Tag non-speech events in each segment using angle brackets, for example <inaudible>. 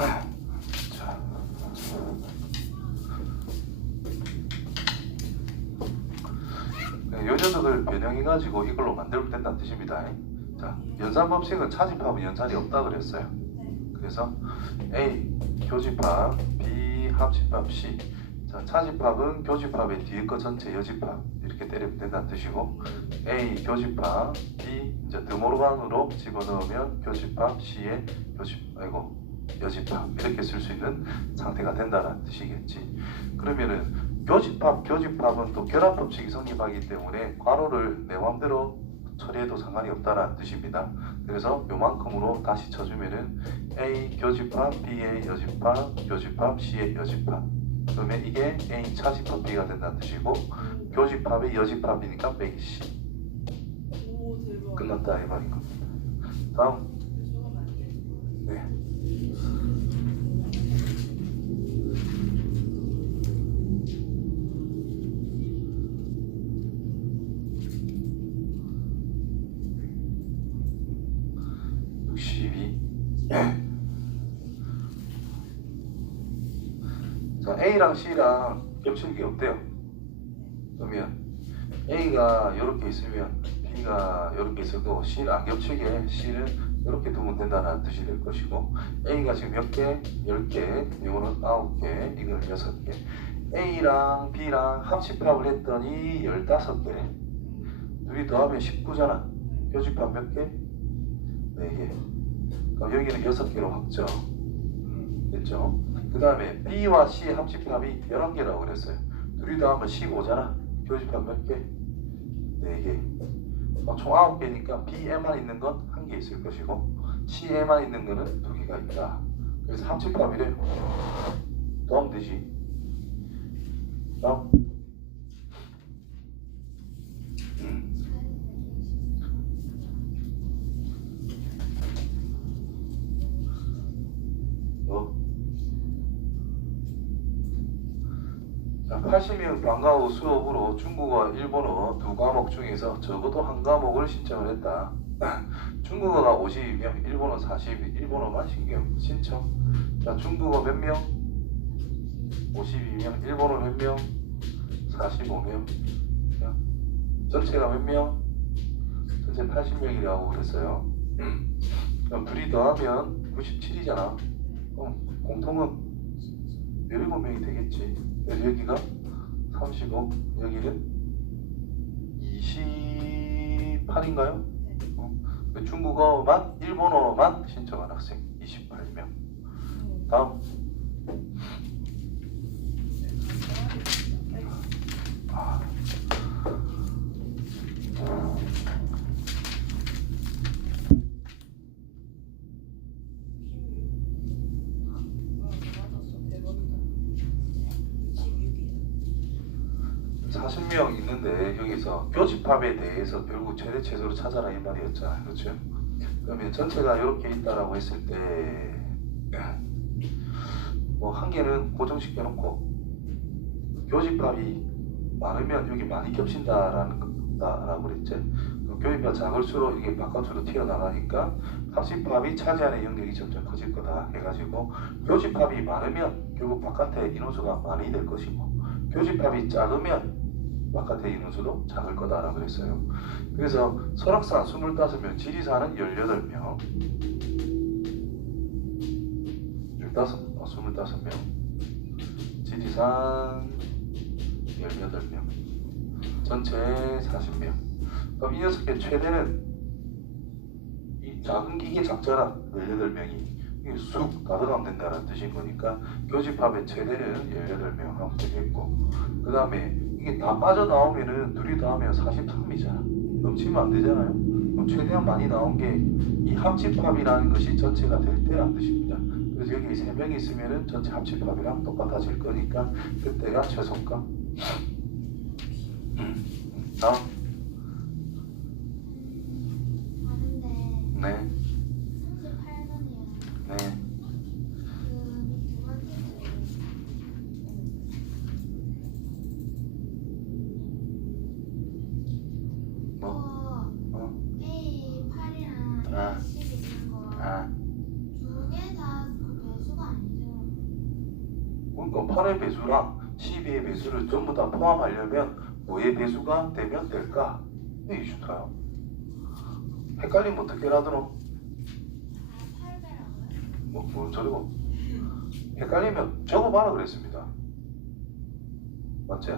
자. 네, 요 녀석을 변형해가지고 이걸로 만들면 된다는 뜻입니다. 자, 연산법칙은 차집합은 연산이 없다 그랬어요. 그래서 A 교집합, B 합집합, C. 자, 차집합은 교집합의 뒤에 거 전체 여집합 이렇게 때리면 된다는 뜻이고 A 교집합, B 이제 드모르간으로 집어넣으면 교집합, C의 교집 아이고 여집합 이렇게 쓸 수 있는 상태가 된다는 뜻이겠지. 그러면은 교집합, 교집합은 또 결합 법칙이 성립하기 때문에 괄호를 내 마음대로 처리해도 상관이 없다는 뜻입니다. 그래서 요만큼으로 다시 쳐주면은 A 교집합, B의 여집합, 교집합, C의 여집합. 그러면 이게 A 차집합 B가 된다는 뜻이고 교집합의 여집합이니까 빼기 C. 오 대박. 끝났다 이 말인 겁니다. 다음 자 A랑 C랑 겹치는 게 없대요. 그러면 A가 이렇게 있으면 B가 이렇게 거고 C는 안 겹치게 C는 이렇게 두면 된다는 뜻이 될 것이고 A가 지금 몇 개? 10개 이거는 9개 이거는 6개 A랑 B랑 합집합을 했더니 15개래 둘이 더하면 19잖아 교집합 몇 개? 4개 그럼 여기는 6개로 확정 됐죠? 그 다음에 B와 C 합집합이 11개라고 그랬어요 둘이 더하면 15잖아 교집합 몇 개? 4개 어, 총 9개니까 B에만 있는 건한개 있을 것이고 C에만 있는 거는 두 개가 있다. 그래서 합집합이래. 더하면 되지. 다음. 음. 80명 방과 후 수업으로 중국어, 일본어 두 과목 중에서 적어도 한 과목을 신청을 했다. <clears throat> 중국어가 52명, 일본어 40, 일본어만 신경 신청. 자, 중국어 몇 명? 52명, 일본어 몇 명? 45명. 자, 전체가 몇 명? 전체 80명이라고 그랬어요. <clears throat> 그럼 둘이 더하면 97이잖아. 그럼 공통은 17명이 되겠지. 여기가 35, 여기는 28인가요? 중국어만, 일본어만 신청한 학생 28명. 다음. 아, 맞았어 대박이다. 26이야. 40명 있는데 여기서 교집합에 대해서 결국 최대 최소로 찾아라 이 말이었잖아요. 그렇죠? 그러면 전체가 이렇게 있다라고 했을 때, 뭐 한 개는 고정시켜 놓고 교집합이 많으면 여기 많이 겹친다라는 거다라고 그랬죠. 교집합 작을수록 이게 바깥으로 튀어나가니까 합집합이 차지하는 영역이 점점 커질 거다 해가지고 교집합이 많으면 결국 바깥에 인원수가 많이 될 것이고 교집합이 작으면 바깥의 인원수도 작을 거다라고 그랬어요. 그래서 설악산 25명, 지리산은 18명, 15, 어, 25명, 지리산 18명, 전체 40명. 그럼 이 녀석의 최대는 이 작은 게 이게 작잖아, 18명이. 이게 쑥다 들어가면 된다는 뜻인 거니까 교집합의 최대는 18명 하면 되겠고 그 다음에 이게 다 빠져나오면은 둘이 더하면 43이잖아. 넘치면 안 되잖아요. 그럼 최대한 많이 나온 게 이 합집합이라는 것이 전체가 될 때란 뜻입니다. 그래서 여기 세 명이 있으면은 전체 합집합이랑 똑같아질 거니까 그때가 최소가 음. 다음 그러니까 8의 배수랑 12의 배수를 전부 다 포함하려면 뭐의 배수가 되면 될까? 이게 슈타요. 헷갈리면 어떻게 하더노? 아, 8배라고요? 뭐, 뭐 저리고 헷갈리면 적어봐라 그랬습니다. 맞지?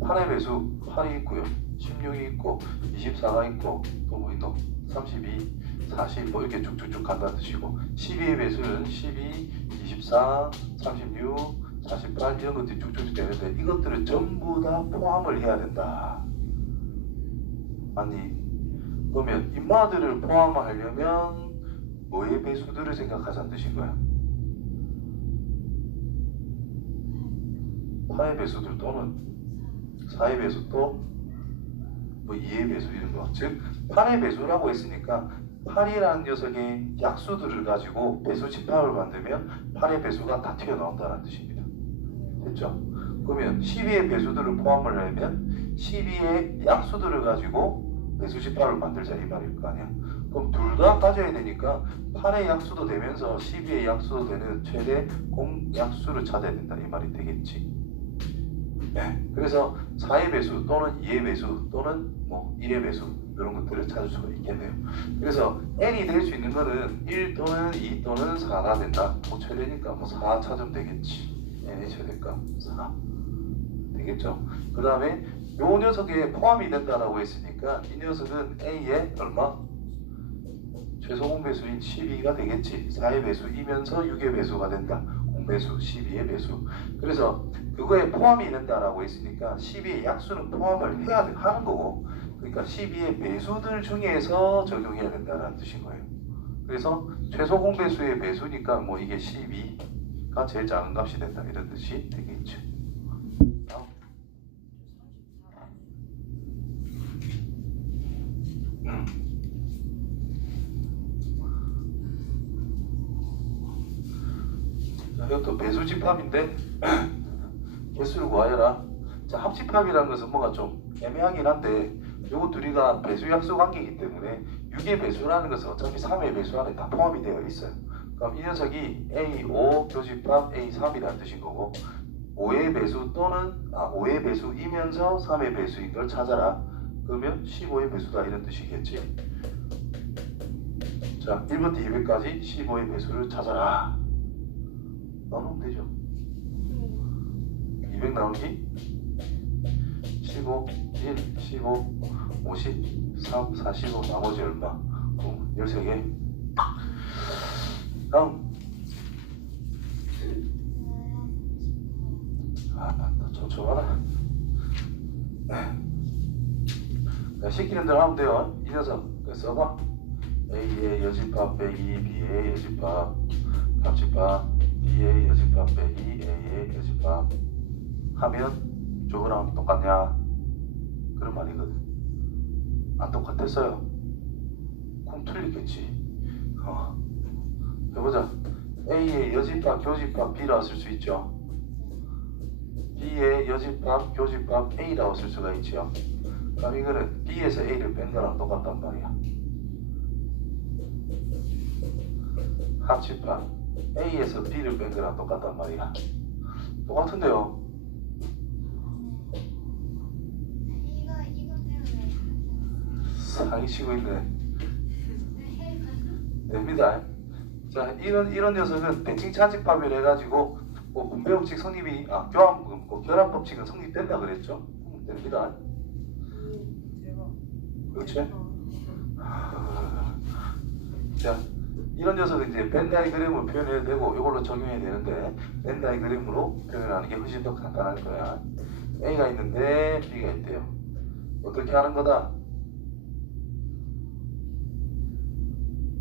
8의 배수 8이 있고요. 16이 있고 24가 있고 또 뭐 있노? 32, 40 뭐 이렇게 쭉쭉쭉 간다는 뜻이고 12의 배수는 12, 24, 36, 48 이런 것들이 쭉쭉 되는데 이것들을 전부 다 포함을 해야 된다. 아니 그러면 인마들을 포함하려면 뭐의 배수들을 생각하자는 뜻인 거야? 8의 배수들 또는 4의 배수 또 뭐 2의 배수 이런 거. 즉 8의 배수라고 했으니까 8이라는 녀석의 약수들을 가지고 배수 집합을 만들면 8의 배수가 다 튀어나온다는 뜻입니다. 됐죠? 그러면 12의 배수들을 포함을 하면 12의 약수들을 가지고 배수 집합을 만들자 이 말일 거 아니야. 그럼 둘 다 가져야 되니까 8의 약수도 되면서 12의 약수도 되는 최대 공약수를 찾아야 된다 이 말이 되겠지. 네. 그래서 4의 배수 또는 2의 배수 또는 뭐 1의 배수 이런 것들을 찾을 수가 있겠네요. 그래서 n이 될 수 있는 거는 1 또는 2 또는 4가 된다. 뭐 최대니까 뭐 4 찾으면 되겠지. n의 최대값 4 되겠죠. 그 다음에 요 녀석에 포함이 된다라고 했으니까 이 녀석은 a의 얼마? 최소 공배수인 12가 되겠지. 4의 배수이면서 6의 배수가 된다. 공배수 12의 배수. 그래서 그거에 포함이 된다라고 했으니까 12의 약수는 포함을 해야 돼, 하는 거고 그러니까 12의 배수들 중에서 적용해야 된다는 뜻인 거예요. 그래서 최소 공배수의 배수니까 뭐 이게 12가 제일 작은 값이 된다 이런 뜻이 되겠죠. 이것도 배수 집합인데 개수를 구하여라. 자, 합집합이라는 것은 뭔가 좀 애매하긴 한데 요거 둘이가 배수 약수 관계이기 때문에 6의 배수라는 것은 어차피 3의 배수 안에 다 포함이 되어 있어요. 그럼 이 녀석이 A5 교집합 A3이라는 뜻인 거고 5의 배수 또는 아 5의 배수이면서 3의 배수인 걸 찾아라. 그러면 15의 배수다 이런 뜻이겠지. 자, 1부터 200까지 15의 배수를 찾아라. 나누면 되죠. 200 나누기 15, 1, 15, 50, 3, 45 나머지 얼마? 어, 13개. 다음. 아, 나 촘촘하다 자, 시키는 대로 하면 돼요. 이 녀석. 그거 써봐. A의 여집합 빼기 B의 여집합 합집합 B의 여집합 빼기 A의 여집합 하면 저거랑 똑같냐? 그런 말이거든. 안 똑같았어요. 그럼 틀리겠지. 어. 해보자. A의 여집합, 교집합 B라고 쓸수 있죠. B의 여집합, 교집합 A라고 쓸 수가 있죠. 그럼 이거는 B에서 A를 뺀 거랑 똑같단 말이야. 합집합 A에서 B를 뺀 거랑 똑같단 말이야. 똑같은데요. 이거 이거 때문에 사기치고 있네. 왜 해가? 됩니다. 자, 이런 이런 녀석은 대칭 차집합을 해가지고 뭐 분배법칙 성립이 아 교환 뭐 결합법칙은 성립된다 그랬죠. 음, 됩니다. 어. 자, 이런 녀석은 이제 벤 다이그램을 표현해야 되고 이걸로 적용해야 되는데 벤 다이그램으로 표현하는 게 훨씬 더 간단할 거야. A가 있는데 B가 있대요. 어떻게 하는 거다?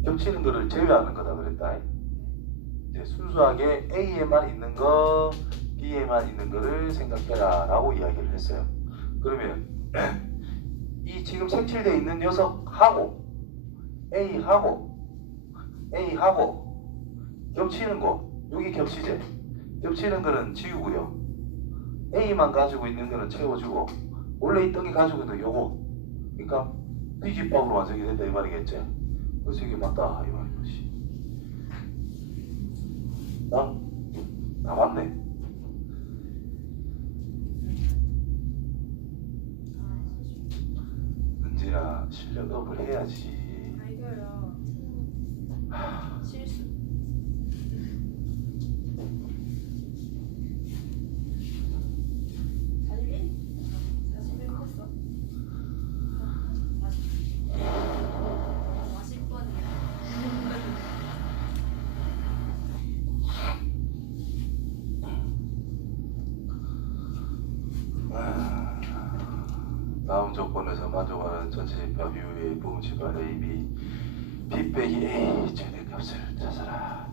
겹치는 거를 제외하는 거다 그랬다. 이제 순수하게 A에만 있는 거, B에만 있는 거를 생각해라 라고 이야기를 했어요. 그러면 <clears throat> 이 지금 색칠되어 있는 녀석하고 A하고 A하고 겹치는 거 여기 겹치제 겹치는 거는 지우고요 A만 가지고 있는 거는 채워주고 원래 있던 게 가지고 있는 요거 그러니까 B집합으로 완성이 된다 이 말이겠지 그 의식이 맞다 이 말인 것이. 어? 나 맞네. 아, 은지야 실력 업을 해야지. 전체 집합 이후의 부분 집합 A, B, 빼기 A 최대값을 찾아라.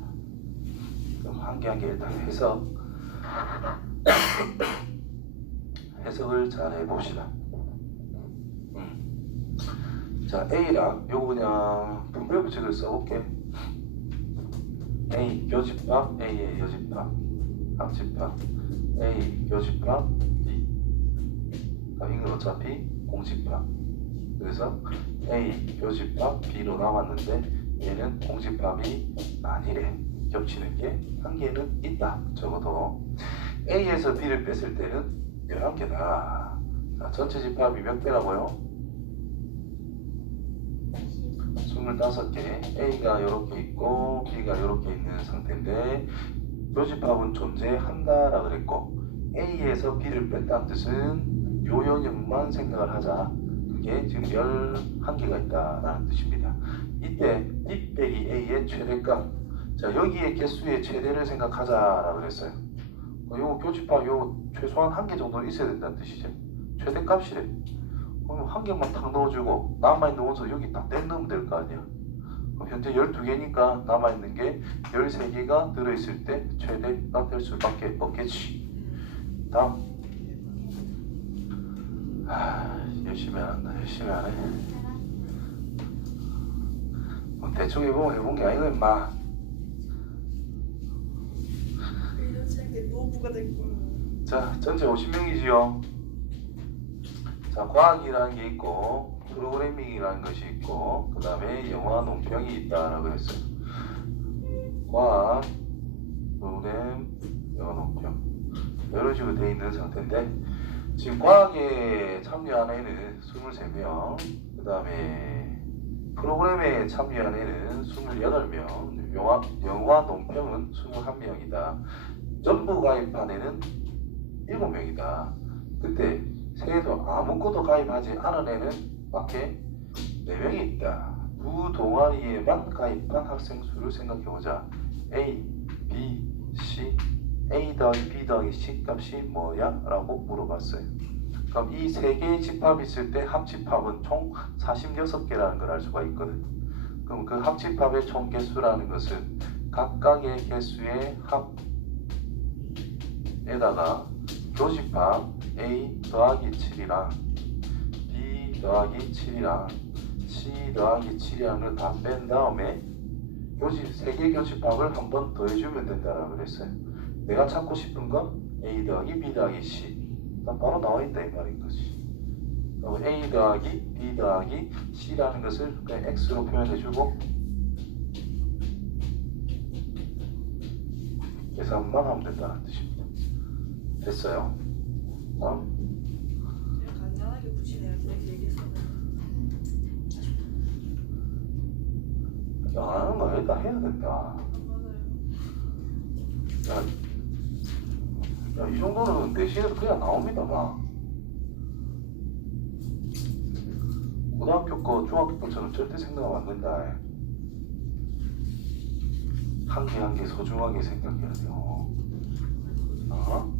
그럼 한 개 한 개 일단 해석. <coughs> 해석을 잘 해봅시다. 음. 자 A랑 요거 그냥 분배 부칙을 써볼게. A 교집합 A의 여집합 합집합 A 교집합 B 아, 이건 어차피 공집합 그래서 A 교집합 B로 남았는데 얘는 공집합이 아니래. 겹치는 게 한 개는 있다. 적어도 A에서 B를 뺐을 때는 11개다. 자, 전체 집합이 몇 개라고요? 25개. A가 이렇게 있고 B가 이렇게 있는 상태인데 교집합은 존재한다 라 그랬고 A에서 B를 뺐다는 뜻은 요 영역만 생각을 하자 그게 지금 11개가 있다라는 뜻입니다. 이때 B 빼기 A의 최대값. 자 여기에 개수의 최대를 생각하자라 그랬어요. 어, 요 교집합 요 최소한 한 개 정도는 있어야 된다는 뜻이죠. 최대값이래. 그럼 한 개만 탁 넣어주고 남아있는 원소 여기 딱땡 넣으면 될 거 아니야 현재 12개니까 남아있는 게 13개가 들어있을 때 최대가 될 수밖에 없겠지. 다음 아 열심히 한다 열심히 하네. 뭐 대충 해보면 해본 게 아니고 임마. 자 전체 50명이지요. 자 과학이라는 게 있고 프로그래밍이라는 것이 있고 그 다음에 영화 논평이 있다라고 했어요. 과학 프로그램 영화 논평. 이런 식으로 돼 있는 상태인데 지금 과학에 참여한 애는 23명 그 다음에 프로그램에 참여한 애는 28명 영화, 영화 논평은 21명이다. 전부 가입한 애는 7명이다. 그때 새해도 아무것도 가입하지 않은 애는 밖에 4명이 있다. 두 동아리에만 가입한 학생 수를 생각해보자. A, B, C A 더하기 B 더하기 C 값이 뭐야? 라고 물어봤어요. 그럼 이 세 개의 집합이 있을 때 합집합은 총 46개라는 걸 알 수가 있거든. 그럼 그 합집합의 총 개수라는 것은 각각의 개수의 합에다가 교집합 A 더하기 7이랑 B 더하기 7이랑 C 더하기 7이라는 걸 다 뺀 다음에 교집 세 개 교집합을 한 번 더해주면 된다라고 그랬어요. 내가 찾고 싶은 건 A 더하기 B 더하기 C. 딱 바로 나와 있다 이 말인 거지. A 더하기 B 더하기 C라는 것을 그냥 X로 표현해주고 계산만 하면 된다는 뜻입니다. 됐어요? 다음 간단하게 붙이네요. 야, 안 하는 거 일단 해야 된다. 야, 야, 이 정도는 내신에서 그냥 나옵니다 막 고등학교 거 중학교 거처럼 절대 생각 안 된다 예. 한개 한 개 소중하게 생각해야 돼요. 어?